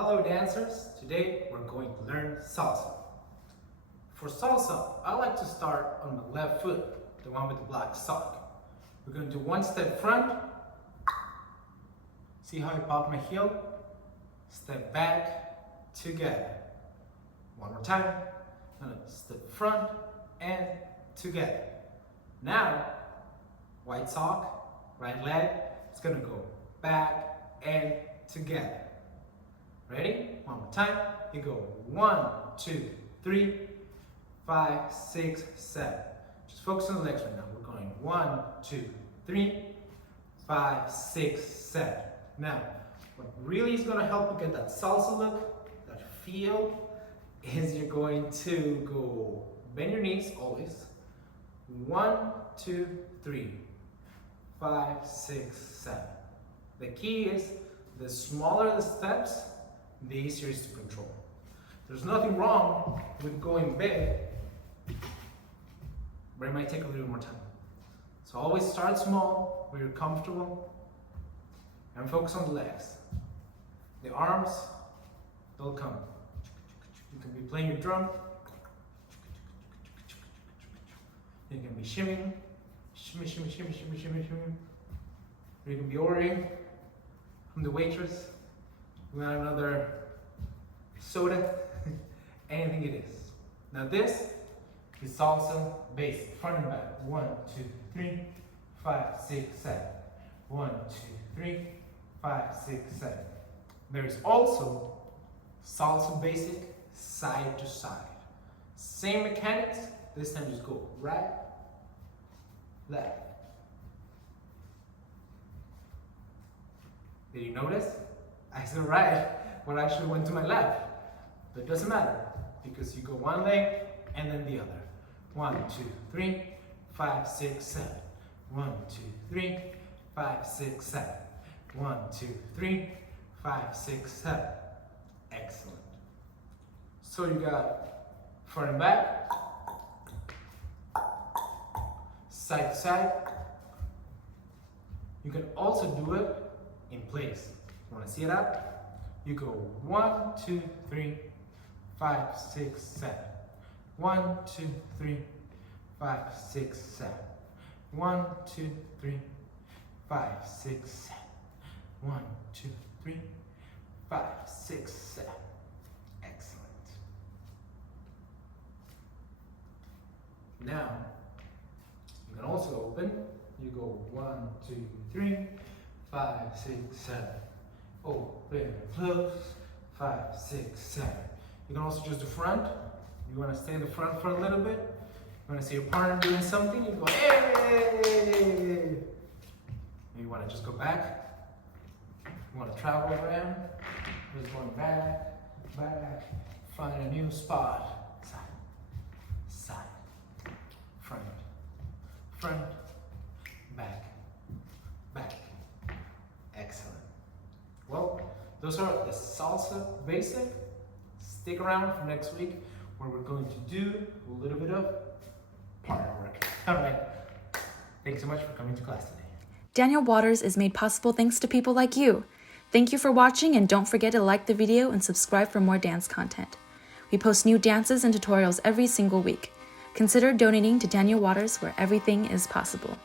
Hello dancers, today we're going to learn salsa. For salsa, I like to start on the left foot, the one with the black sock. We're going to do one step front, see how I pop my heel, step back, together. One more time, step front and together. Now, white sock, right leg, it's gonna go back and together. Ready? One more time. You go 1, 2, 3, 5, 6, 7. Just focus on the legs right now. We're going 1, 2, 3, 5, 6, 7. Now, what really is going to help you get that salsa look, that feel, is you're going to go bend your knees always. 1, 2, 3, 5, 6, 7. The key is the smaller the steps, the easier it is to control. There's nothing wrong with going big, but it might take a little more time. So always start small, where you're comfortable, and focus on the legs. The arms, they'll come. You can be playing your drum. You can be shimmying, shimmy, shimmy, shimmy, shimmy, shimmy, shimmy. Or you can be ordering from the waitress. We want another soda, anything it is. Now this is salsa basic, front and back. 1, 2, 3, 5, 6, 7. 1, 2, 3, 5, 6, 7. There is also salsa basic side to side. Same mechanics, this time just go right, left. Did you notice? I said right, but I actually went to my left. But it doesn't matter, because you go one leg and then the other. 1, 2, 3, 5, 6, 7. 1, 2, 3, 5, 6, 7. 1, 2, 3, 5, 6, 7. Excellent. So you got front and back, side to side. You can also do it in place. You want to see it out? You go 1, 2, 3, 5, 6, 7. 1, 2, 3, 5, 6, 7. 1, 2, 3, 5, 6, 7. 1, 2, 3, 5, 6, 7. Excellent. Now, you can also open. You go 1, 2, 3, 5, 6, 7. Open, close, 5, 6, 7. You can also just do front. You want to stay in the front for a little bit. You want to see your partner doing something, you go, hey! You want to just go back. You want to travel around. Just going back, back, find a new spot. Side, side, front, front, back, back. Excellent. Well, those are the salsa basic. Stick around for next week where we're going to do a little bit of partner work. All right. Thanks so much for coming to class today. Daniel Waters is made possible thanks to people like you. Thank you for watching, and don't forget to like the video and subscribe for more dance content. We post new dances and tutorials every single week. Consider donating to Daniel Waters, where everything is possible.